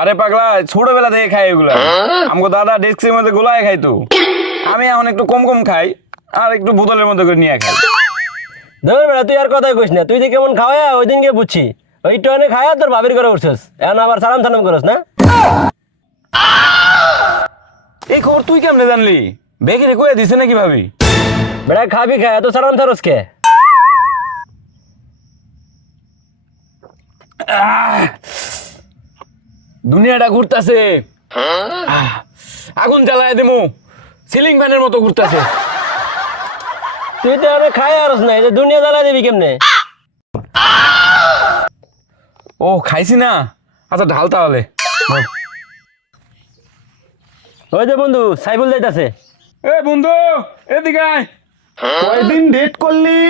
আরে পাগলা, ছোটবেলা থেকে খাই এগুলা। আমগো দাদা ডেস্কের মধ্যে গোলায় খাইতো। আমি এখন একটু কম কম খাই, আর একটু বোতলের মধ্যে করে নিয়ে খাই। ধর বেড়া, তুই আর কথাই কইস না। তুই যে কেমন খাওয়া ওই দিনকে বুঝছি। ওই টনে খাওয়া তোর ভাবির করে উঠছিস, এখন আবার সালাম সালাম করস না। এই খবর তুই কেমনে জানলি? বেগে রে কয়ে দিছে নাকি ভাবি? বেড়া খাবি খায় এত সালাম সারস কে? দুনিয়াটা ঘুরতাছে, আগুন জ্বালায় দেমু, সিলিং ফ্যানের মতো ঘুরতাছে। তুই তো এখন খাই আরস না, এই যে দুনিয়া জ্বালা দিবি কেমনে? ও খাইছি না, আচ্ছা ঢাল তাহলে। ওই যে বন্ধু সাইফুল যাইতাছে। এ বন্ধু, এদিকে আয়। কয়দিন ডেট করলি,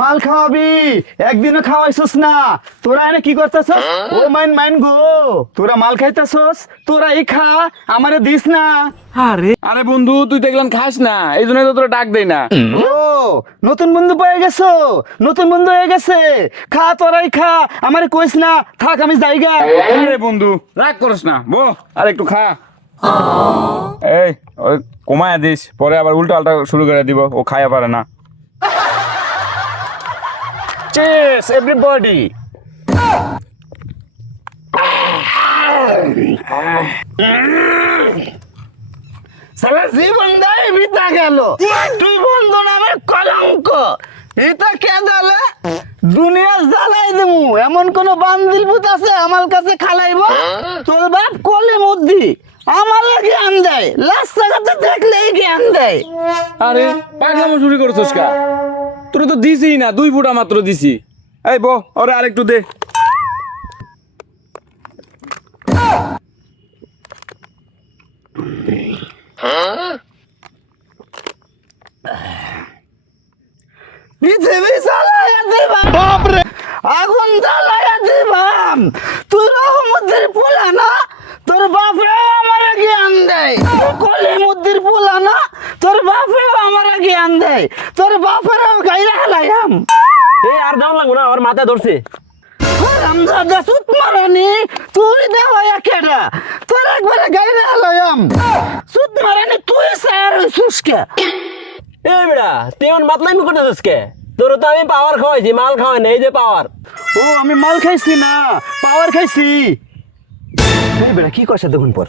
মাল খাওয়াবি, একদিনও খাওয়াইছস না। তোরা এনে কি করতেছস? ও মাইন মাইন গো, তোরা মাল খাইতেছস, তোরা এই খা, আমারে দিস না। আরে বন্ধু, তুই দেখলাম খাস না, এই জন্য তো তোরা ডাক দেই না। ও নতুন বন্ধু পেয়ে গেছো, নতুন বন্ধু হয়ে গেছে। খা, তোরাই খা, আমারে কইস না। থাক, আমি যাইগা। আরে বন্ধু, রাগ করিস না, বো আর একটু খা। এই ওই কমায় দিস, পরে আবার উল্টা আল্টা শুরু করে দিব, ও খাইয়া পারে না। Cheers everybody. সারা জীবন দাই বিতা গেল, তুই বন্ধু নামের কলঙ্ক। এটা কে দালে দুনিয়া জ্বালাই দেবো, এমন কোন বান্দিল ভূত আছে আমার কাছে খালাইব? তোর বাপ কলে মুদ্দি আমার জ্ঞান দেয়, রাস্তাঘাটে দেখলেই জ্ঞান দেয়। আরে পাগলামো শুরু করছিস কা? তোর তো দিছি না, 2 ফুটা মাত্র দিছি। এই বো, ওরে আরেকটু দে। পৃথিবী জ্বালাইয়া দিবাম, বাপরে আগুন জ্বালাইয়া দিবাম। তুই রহমতের পোলা না, তোর বাপেও আমার জ্ঞান দেয়। কলি মুদ্দির পোলা না, তোর বাপেও আমার জ্ঞান দেয়। তোর বাপেরও গাইরা হেলাইয়াম। এই আর দাও লাগবো না, আমার মাথায় ধরছে। হারামজাদা সুত মারানি, তুই দেওয়া কেডা? তোর একবারে গাইরা হেলাইয়াম। সুত মারানি তুই স্যার সুস্কে। এই বেড়া, তুই এমন মাতলামি করতেছিস কে? তোর তো আমি পাওয়ার খাওয়াইছি, মাল খাওয়াই না। এই যে পাওয়ার। ও আমি মাল খাইছি না, পাওয়ার খাইছি। এই বেটা কি করছে দেখুন পর।